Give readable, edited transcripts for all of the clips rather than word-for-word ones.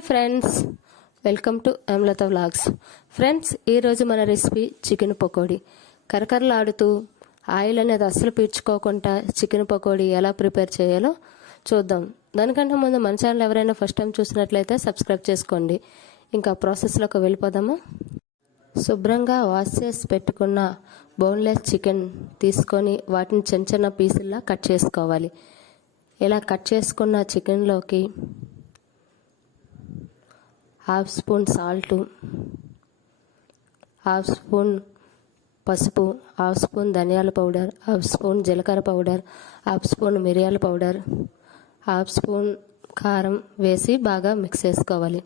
Hi friends, welcome to Hemalatha vlogs. Friends, ఈరోజు మన recipe chicken pakodi. కరకరలాడుతూ ఆయిల్ అనేది అస్సలు పీల్చుకోకుండా చికెన్ పకోడీ ఎలా ప్రిపేర్ చేయాలో చూద్దాం. దానికంటే ముందు మన ఛానల్ ఎవరైనా ఫస్ట్ టైం చూసినట్లయితే సబ్స్క్రైబ్ చేసుకోండి. ఇంకా ప్రాసెస్లోకి వెళ్ళిపోదాము. శుభ్రంగా వాష్ చేసి పెట్టుకున్న బోన్లెస్ చికెన్ తీసుకొని వాటిని చిన్న చిన్న పీసుల్లా కట్ చేసుకోవాలి. ఇలా కట్ చేసుకున్న చికెన్లోకి half spoon salt, half spoon పసుపు, హాఫ్ స్పూన్ ధనియాల పౌడర్, హాఫ్ స్పూన్ జీలకర్ర పౌడర్, హాఫ్ స్పూన్ మిరియాల పౌడర్, హాఫ్ స్పూన్ కారం వేసి బాగా మిక్స్ చేసుకోవాలి.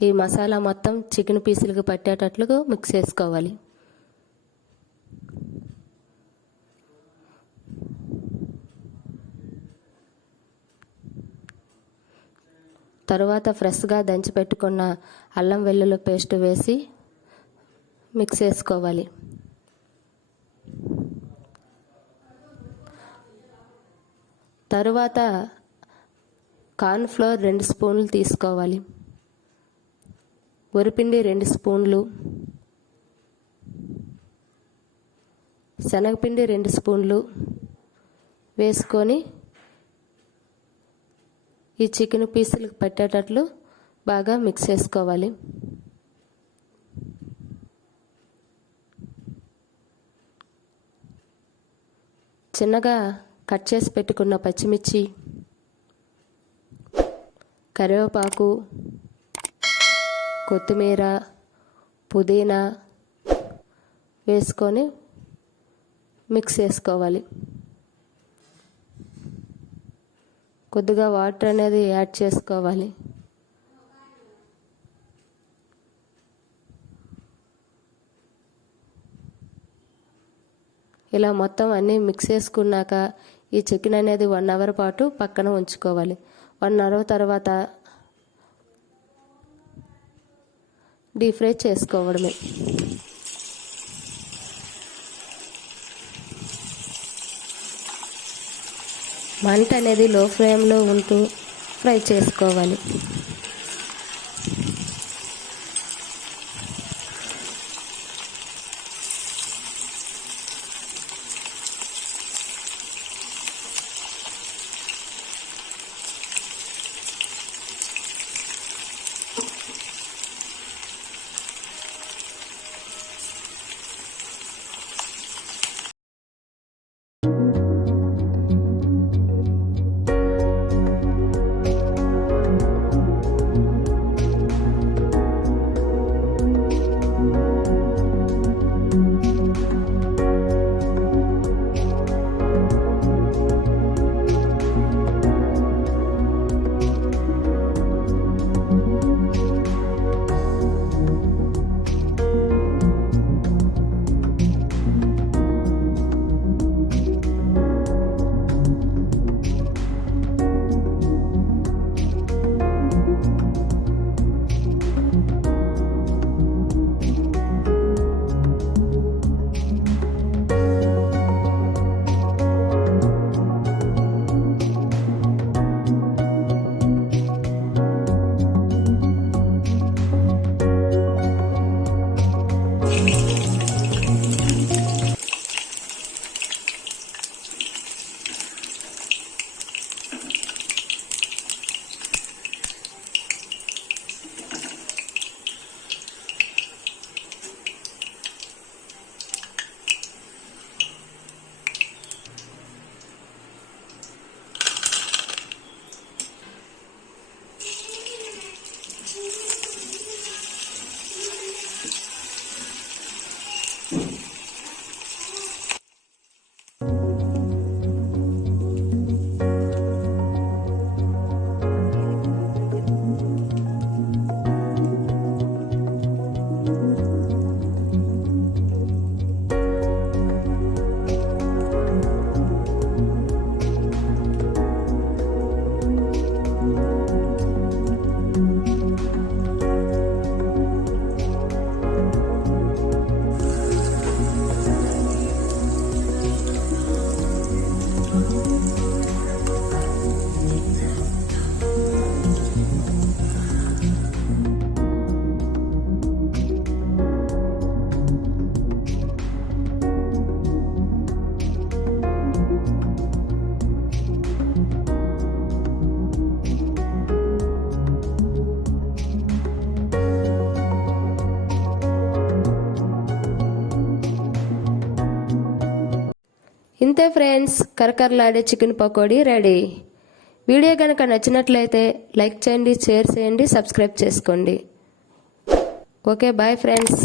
ఈ మసాలా మొత్తం చికెన్ పీసులకు పట్టేటట్లుగా మిక్స్ చేసుకోవాలి. తరువాత ఫ్రెష్గా దంచి పెట్టుకున్న అల్లం వెల్లుల్లి పేస్ట్ వేసి మిక్స్ చేసుకోవాలి. తరువాత కార్న్ఫ్లోర్ 2 స్పూన్లు తీసుకోవాలి. వరిపిండి 2 స్పూన్లు, శనగపిండి 2 స్పూన్లు వేసుకొని ఈ చికెన్ పీసులకు పెట్టేటట్లు బాగా మిక్స్ చేసుకోవాలి. చిన్నగా కట్ చేసి పెట్టుకున్న పచ్చిమిర్చి, కరివేపాకు, కొత్తిమీర, పుదీనా వేసుకొని మిక్స్ చేసుకోవాలి. కొద్దిగా వాటర్ అనేది యాడ్ చేసుకోవాలి. ఇలా మొత్తం అన్నీ మిక్స్ చేసుకున్నాక ఈ చికెన్ అనేది 1 అవర్ పాటు పక్కన ఉంచుకోవాలి. 1 అవర్ తర్వాత డీప్ ఫ్రై చేసుకోవడమే. మంట అనేది లో ఫ్లేమ్లో ఉంటూ ఫ్రై చేసుకోవాలి. ఇంతే ఫ్రెండ్స్, కరకరలాడే చికెన్ పకోడీ రెడీ. వీడియో కనుక నచ్చినట్లయితే లైక్ చేయండి, షేర్ చేయండి, సబ్స్క్రైబ్ చేసుకోండి. Okay, bye friends.